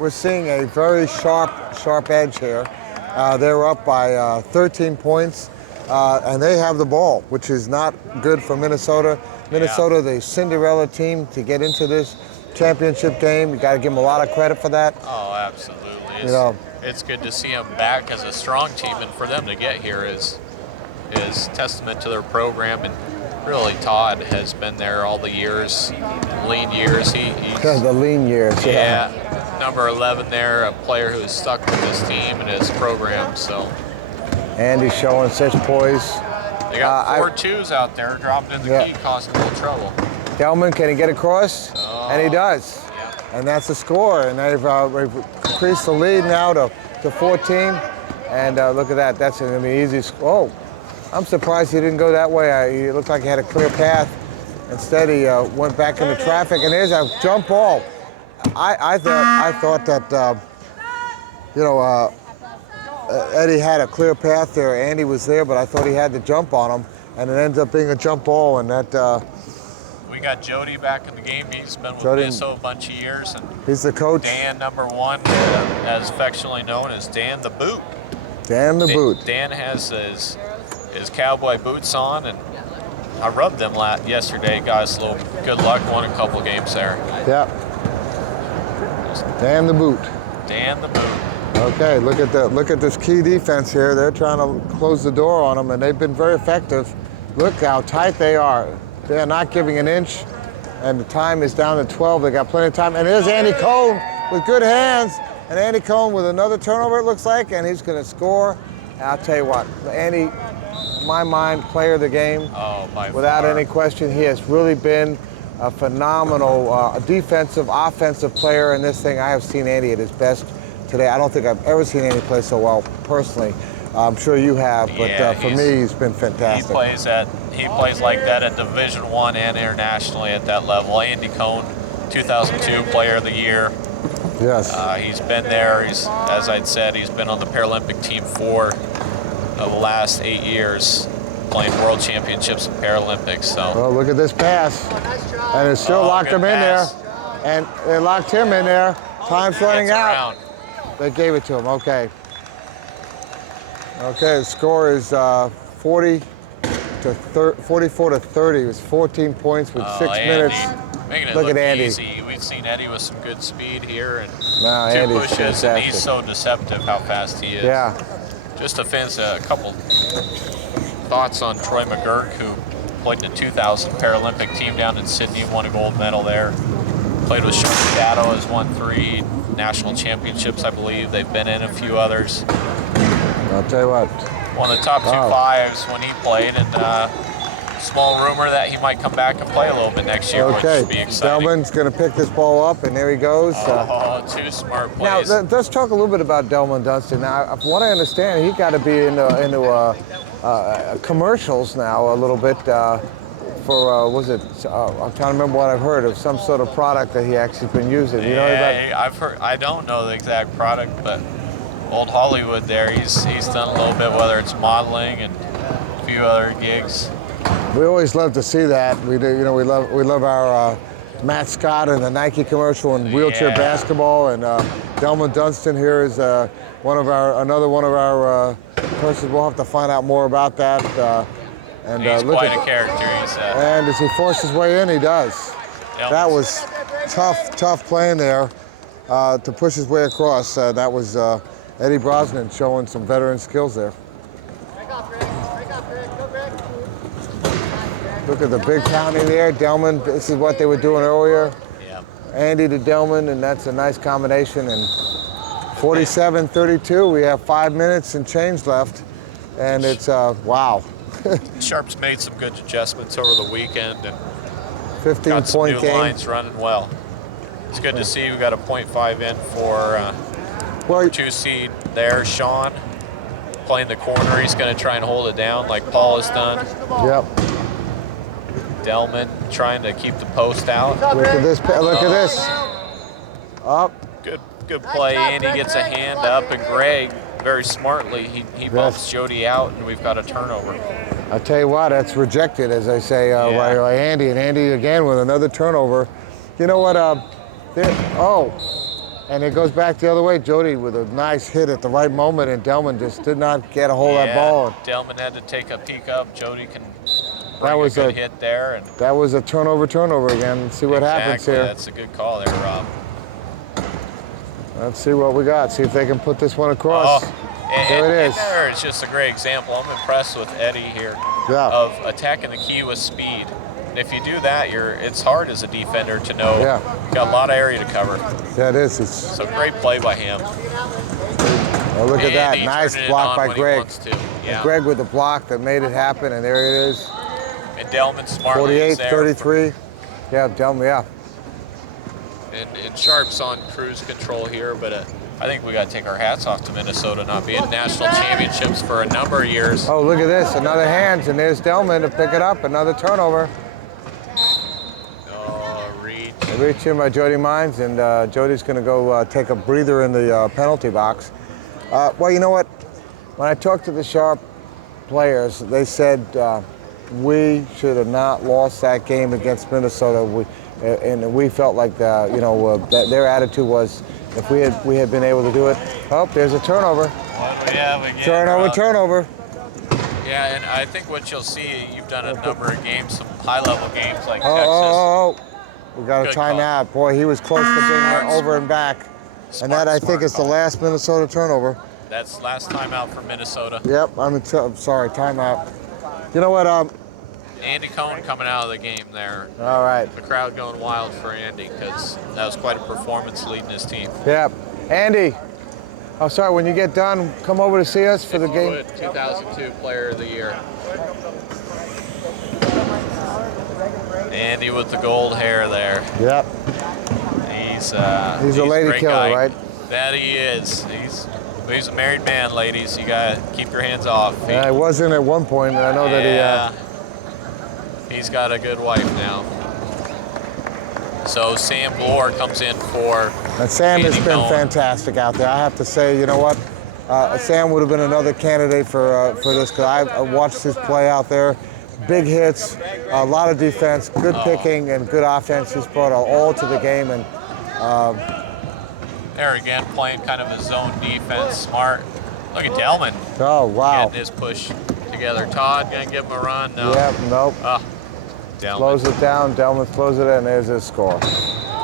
we're seeing a very sharp edge here. They're up by 13 points, and they have the ball, which is not good for Minnesota. Minnesota, the Cinderella team to get into this championship game. You got to give them a lot of credit for that. Oh, absolutely. It's good to see them back as a strong team, and for them to get here is testament to their program. And really, Todd has been there all the years, lean years. He's the lean years, yeah. Number 11 there, a player who has stuck with his team and his program. So Andy's showing such poise. They got 4 twos out there, dropping in the key, causing a little trouble. Delman, can he get across? And he does. And that's the score. And they've increased the lead now to 14. And look at that. That's going to be easy. Oh, I'm surprised he didn't go that way. He looked like he had a clear path. Instead, he went back into traffic. And there's a jump ball. I thought that, Eddie had a clear path there. Andy was there, but I thought he had the jump on him. And it ends up being a jump ball. And that... We got Jody back in the game. He's been with Minnesota a bunch of years. And he's the coach. Dan, number 1, as affectionately known as Dan the Boot. Dan the Boot. Dan has his cowboy boots on, and I rubbed them yesterday. Got us a little good luck. Won a couple games there. Yeah. Dan the Boot. Dan the Boot. Okay, look at this key defense here. They're trying to close the door on them, and they've been very effective. Look how tight they are. They're not giving an inch, and the time is down to 12. They got plenty of time. And there's Andy Cohn with good hands, and Andy Cohn with another turnover, it looks like, and he's going to score. And I'll tell you what, Andy, in my mind, player of the game. Without any question, he has really been a phenomenal defensive, offensive player in this thing. I have seen Andy at his best today. I don't think I've ever seen Andy play so well personally. I'm sure you have, but for me, he's been fantastic. He plays like that at Division I and internationally at that level. Andy Cohn, 2002 Player of the Year. Yes. He's been there. As I'd said, he's been on the Paralympic team 4 of the last 8 years, playing World Championships and Paralympics. So. Well, look at this pass, and it still locked him in there, and they locked him in there. Time's running out. They gave it to him. Okay. Okay, the score is 44 to 30. It was 14 points with 6 minutes. Making it look look at Andy. Easy. We've seen Eddie with some good speed here and 2 Andy's pushes, fantastic. and he's so deceptive how fast he is. Yeah. Just to finish, a couple thoughts on Troy McGurk, who played in the 2000 Paralympic team down in Sydney, won a gold medal there. Played with Sean Shadow, has won 3 national championships, I believe. They've been in a few others. I'll tell you what. One of the top 2 fives when he played, and small rumor that he might come back and play a little bit next year, which would be exciting. Delman's going to pick this ball up, and there he goes. 2 smart plays. Now, let's talk a little bit about Delman Dunston. Now, from what I understand, he got to be into commercials now a little bit for, I'm trying to remember what I've heard of, some sort of product that he actually been using. You know about? I've heard. I don't know the exact product, but Old Hollywood there, he's done a little bit, whether it's modeling and a few other gigs. We always love to see that. We do, we love our Matt Scott and the Nike commercial and wheelchair basketball, and Delman Dunston here is another one of our persons. We'll have to find out more about that. And he's quite a character. And as he forces his way in, he does. Yep. That was tough playing there to push his way across. That was Eddie Brosnan showing some veteran skills there. Look at the big pounding there. Delman, this is what they were doing earlier. Yeah. Andy to Delman, and that's a nice combination. And 47-32, we have 5 minutes and change left. And it's, wow. Sharp's made some good adjustments over the weekend and 15-point game. Lines running well. It's good to see we got a .5 in for 2 seed there. Sean playing the corner. He's going to try and hold it down like Paul has done. Yep. Delman trying to keep the post out. Look at this. Look at this. Up. Good play. Andy gets a hand up, and Greg very smartly he bumps Jody out, and we've got a turnover. I tell you what, that's rejected, as I say, by Andy. And Andy again with another turnover. You know what? And it goes back the other way. Jody with a nice hit at the right moment, and Delman just did not get a hold of that ball. Delman had to take a peek up. Jody can That bring was a good hit there. And that was a turnover again. Let's see what happens here. That's a good call there, Rob. Let's see what we got. See if they can put this one across. There it is. There is just a great example. I'm impressed with Eddie here of attacking the key with speed. And if you do that, it's hard as a defender to know you've got a lot of area to cover. Yeah, it is. So great play by him. Oh, look at that. Nice block by Greg. Yeah. Greg with the block that made it happen, and there it is. And Delman smartly 48-33. Yeah, Delman, yeah. And Sharp's on cruise control here, but I think we got to take our hats off to Minnesota not being national championships for a number of years. Oh, look at this. Another hands, and there's Delman to pick it up. Another turnover. Reach in by Jody Mines, and Jody's going to go take a breather in the penalty box. Well, you know what? When I talked to the Sharp players, they said we should have not lost that game against Minnesota. And we felt like that their attitude was if we had been able to do it. Oh, there's a turnover. What do we have again? Turnover. Yeah, and I think what you'll see, you've done a number of games, some high-level games like Texas. We got a timeout. Boy, he was close to being over and back. And that, I think, is the last Minnesota turnover. That's last timeout for Minnesota. Yep, I'm sorry, timeout. You know what? Andy Cohn coming out of the game there. All right. The crowd going wild for Andy because that was quite a performance leading his team. Yep. Andy, I'm sorry, when you get done, come over to see us for the game. 2002 Player of the Year. Andy with the gold hair there. Yep. He's a lady killer, guy. right? That he is. He's a married man, ladies. You gotta keep your hands off. I wasn't at one point, and I know that he's got a good wife now. So Sam Bloor comes in for. And Sam has Andy been Cohn. fantastic out there. I have to say, you know what? Sam would have been another candidate for this because I watched his play out there. Big hits, a lot of defense, good picking, and good offense. He's brought all to the game. And there again, playing kind of a zone defense, smart. Look at Delman. Oh, wow. Getting his push together. Todd gonna give him a run? No. Yep, nope. Delman. Slows it down. Delman throws it in. There's his score.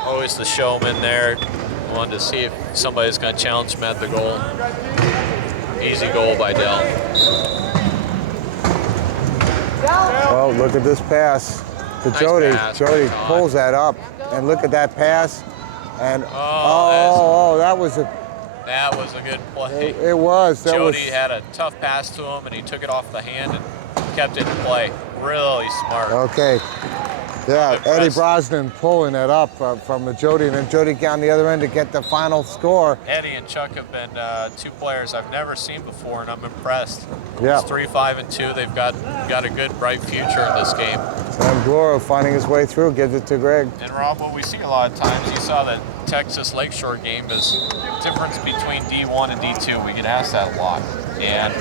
Always the showman there. Wanted to see if somebody's gonna challenge him at the goal. Easy goal by Del. Oh, look at this pass to Nice Jody. pass, Jody Todd. pulls that up, and look at that pass. And that was a good play. It was. Jody had a tough pass to him, and he took it off the hand and kept it in play. Really smart. Okay. Yeah, Impressed. Eddie Brosnan pulling it up from the Jody, and then Jody down the other end to get the final score. Eddie and Chuck have been two players I've never seen before, and I'm impressed. Yeah. It's 3-5-2. They've got a good, bright future in this game. Sam Gloro finding his way through, gives it to Greg. And Rob, what we see a lot of times, you saw that Texas Lakeshore game is difference between D1 and D2. We get asked that a lot. And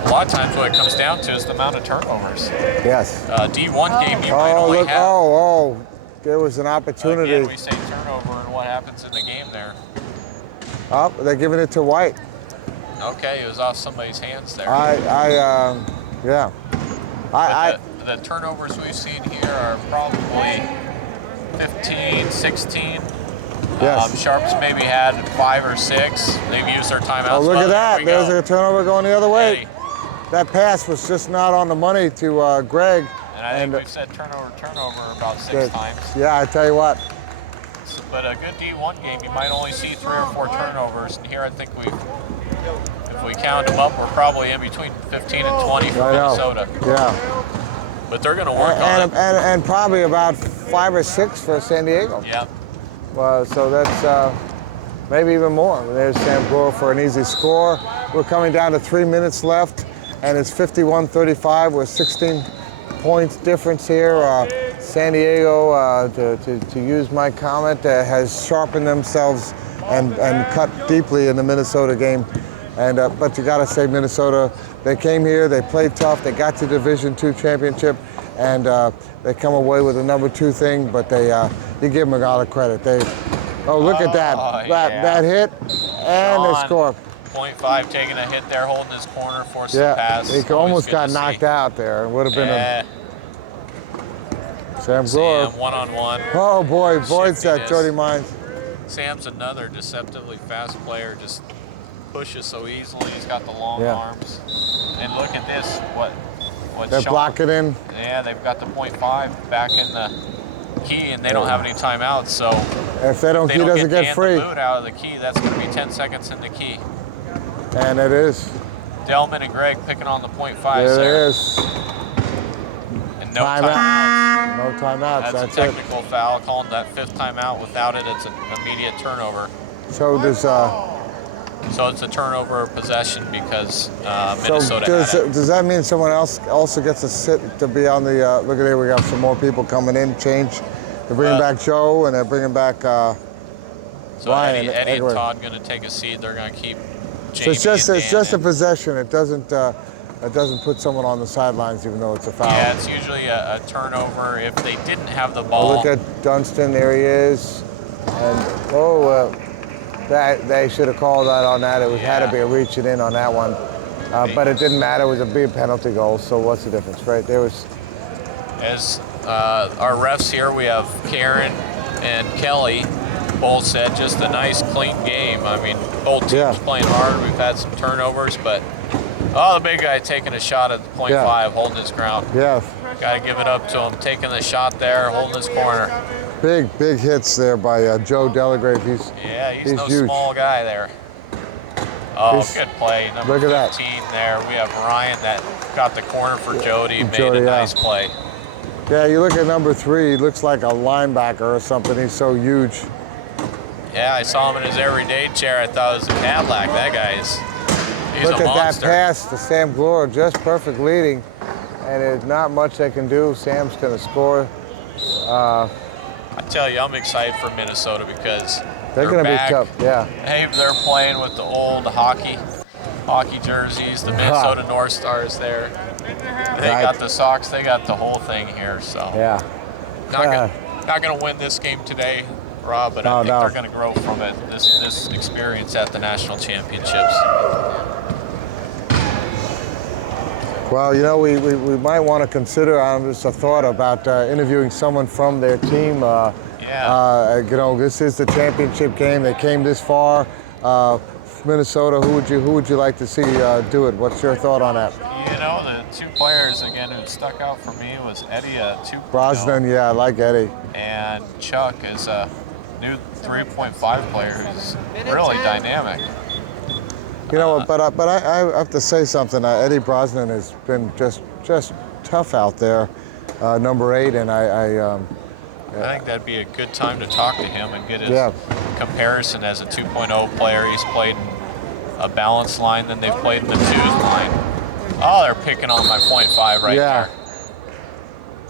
a lot of times what it comes down to is the amount of turnovers. Yes. D1 game you might only have. There was an opportunity. Again, we say turnover and what happens in the game there. Oh, they're giving it to White. Okay, it was off somebody's hands there. The turnovers we've seen here are probably 15, 16. Yes. Sharps maybe had 5 or 6. They've used their timeouts. Oh, look at that. There's a a turnover going the other way. Eddie. That pass was just not on the money to Greg. And I think we've said turnover about 6 times. Yeah, I tell you what. But a good D1 game, you might only see 3 or 4 turnovers. And here I think if we count them up, we're probably in between 15 and 20 for Minnesota. Yeah. But they're going to work on it. And probably about 5 or 6 for San Diego. Yep. So that's maybe even more. There's Sam Bloor for an easy score. We're coming down to 3 minutes left, and it's 51-35 with 16 points difference here. San Diego, to use my comment, has sharpened themselves and cut deeply in the Minnesota game. But you got to say Minnesota, they came here, they played tough, they got to Division II championship, and they come away with a number 2 thing, but you give them a lot of credit. Oh, look at that. That hit and the Sean, score. 0.5 taking a hit there, holding his corner, forced the Yeah, pass. he almost got knocked out there. It would have been a Sam Glore. Sam, one-on-one. Oh boy, voids that Jody Mines. Sam's another deceptively fast player, just pushes so easily. He's got the long arms. And look at this, what They're Sean, blocking in. Yeah, they've got the 0.5 back in the key, and they don't have any timeouts, so if they don't, he doesn't get free. The boot out of the key, that's going to be 10 seconds in the key. And it is. Delman and Greg picking on the 0.5 there. there. It is. And no timeouts. No timeouts. That's a technical foul. Calling that 5th timeout. Without it, it's an immediate turnover. So does. So it's a turnover of possession because Minnesota had it. Does that mean someone else also gets to sit to be on the? Look at there, we got some more people coming in. Change. They're bringing back Joe and they're bringing back So Ryan. Eddie and Todd going to take a seat. They're going to keep. Jamie so it's just a possession. It doesn't put someone on the sidelines even though it's a foul. Yeah, it's usually a turnover if they didn't have the ball. Oh, look at Dunston. There he is. And that they should have called that on that. It was had to be a reaching in on that one, but it didn't matter. It was a big penalty goal. So what's the difference, right? There was. As our refs here, we have Karen and Kelly. Both said just a nice, clean game. I mean, both teams playing hard. We've had some turnovers, but the big guy taking a shot at the 0.5, holding his ground. Yeah. Got to give it up to him, taking the shot there, holding his corner. Big hits there by Joe Delagrave. He's no huge. Small guy there. Oh, good play. Number 15 there. We have Ryan that got the corner for Jody. Made a nice play. Yeah, you look at number 3. He looks like a linebacker or something. He's so huge. Yeah, I saw him in his everyday chair. I thought it was a Cadillac. That guy is. He's look a at monster. that pass to Sam Glore, just perfect leading, and there's not much they can do. Sam's going to score. I tell you, I'm excited for Minnesota because they're going to be tough. Yeah. Hey, they're playing with the old hockey jerseys, the Minnesota North Stars there. They got the socks. They got the whole thing here. So not going to win this game today, Rob, but I think they're going to grow from it. This experience at the national championships. Well, you know, we might want to consider, just a thought about interviewing someone from their team. You know, this is the championship game. They came this far. Minnesota, who would you like to see do it? What's your thought on that? You know, the 2 players, again, who stuck out for me was Eddie, 2.0. Brosnan, I like Eddie. And Chuck is a new 3.5 player who's really dynamic. You know, but I have to say something. Eddie Brosnan has been just tough out there, number 8, and I think that'd be a good time to talk to him and get his comparison as a 2.0 player. He's played a balanced line than they've played in the 2s line. Oh, they're picking on my 0.5 right there.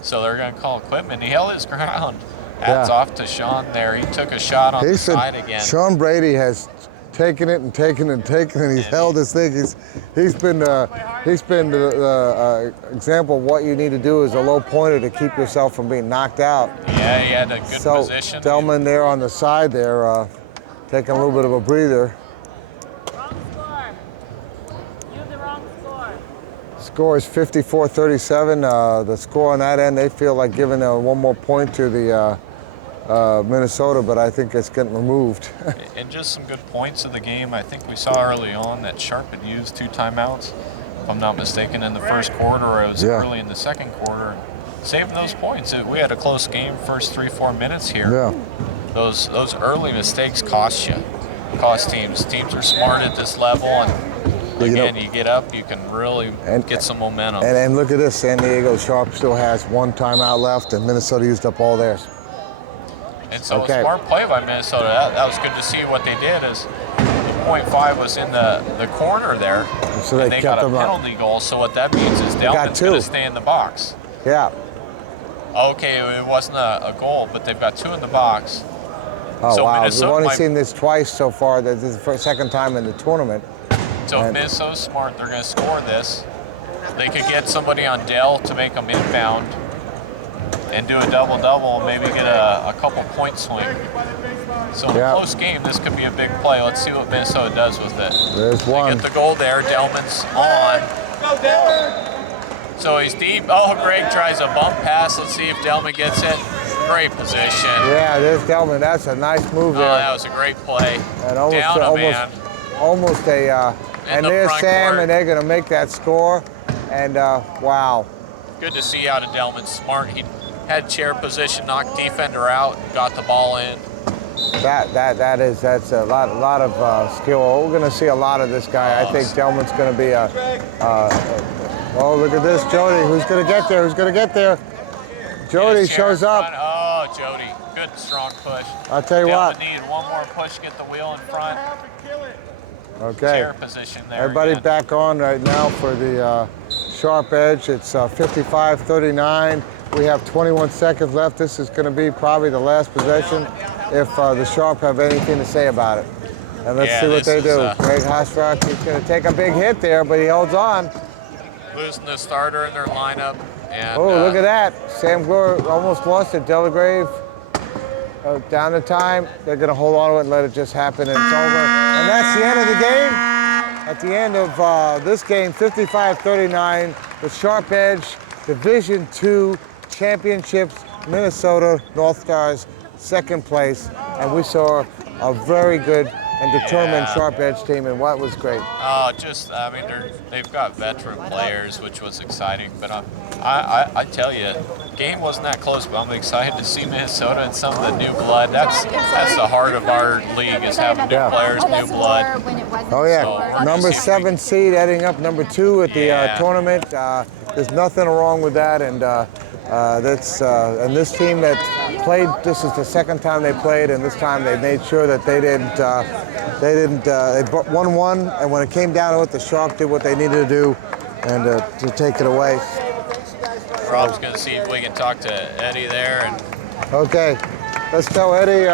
So they're going to call equipment. He held his ground. Hats off to Sean there. He took a shot on the side again. Sean Brady has taken it and taken it and taken it. He's held his thing. He's been the example of what you need to do as a low pointer to keep yourself from being knocked out. Yeah, he had a good position. Delman there on the side there, taking a little bit of a breather. Wrong score. You have the wrong score. Score is 54-37. The score on that end, they feel like giving one more point to the Minnesota, but I think it's getting removed. And just some good points of the game. I think we saw early on that Sharp had used 2 timeouts, if I'm not mistaken, in the first quarter, or it was early in the second quarter. Saving those points. We had a close game first 3-4 minutes here. Yeah. Those early mistakes cost you. Cost teams. Teams are smart at this level, and again, you get up, you can really get some momentum. And look at this, San Diego Sharp still has 1 timeout left, and Minnesota used up all theirs. And so a smart play by Minnesota. That was good to see. What they did is the 0.5 was in the corner there, so and they got a penalty goal. So what that means is Delman's going to stay in the box. Yeah. Okay, it wasn't a goal, but they've got 2 in the box. Oh, so wow. Minnesota We've only seen this twice so far. This is the second time in the tournament. So if Minnesota's smart, they're going to score this. They could get somebody on Dell to make them inbound. and do a double-double and maybe get a couple point swing. So in a close game, this could be a big play. Let's see what Minnesota does with it. There's They one. get the goal there. Delman's on. So he's deep. Oh, Greg tries a bump pass. Let's see if Delman gets it. Great position. Yeah, there's Delman. That's a nice move Oh, there. that was a great play. And Almost and the there's front Sam, court. and they're going to make that score. And wow. Good to see out of Delman. Smart. He had chair position, knocked defender out, got the ball in. That's a lot of skill. We're going to see a lot of this guy. I think Delman's going to be oh, look at this, Jody. Who's going to get there? Who's going to get there? Jody shows up. Oh, Jody. Good, strong push. I'll tell you Delman what. needed one more push, get the wheel in front. Okay. Chair position there. Everybody again. back on right now for the sharp edge. It's 55-39. We have 21 seconds left. This is going to be probably the last possession if the Sharp have anything to say about it. And let's see what they do. Greg Hosrock, he's going to take a big hit there, but he holds on. Losing the starter in their lineup. And, Oh, look at that. Sam Gore almost lost it. Delagrave down the time. They're going to hold on to it and let it just happen, and it's over. And that's the end of the game. At the end of this game, 55-39, the Sharp Edge Division II Championships, Minnesota North Stars, second place. And we saw a very good and determined Sharp Edge team, and what was great. I mean, they've got veteran players, which was exciting. But I tell you, game wasn't that close. But I'm excited to see Minnesota and some of the new blood. That's the heart of our league, is having new players, new blood. Oh yeah, So number 7 seed heading up number 2 at the tournament. There's nothing wrong with that, and and this team that played. This is the second time they played, and this time they made sure that they won one, and when it came down to it, the Shark did what they needed to do, and to take it away. Rob's going to see if we can talk to Eddie there. And Okay, let's tell Eddie.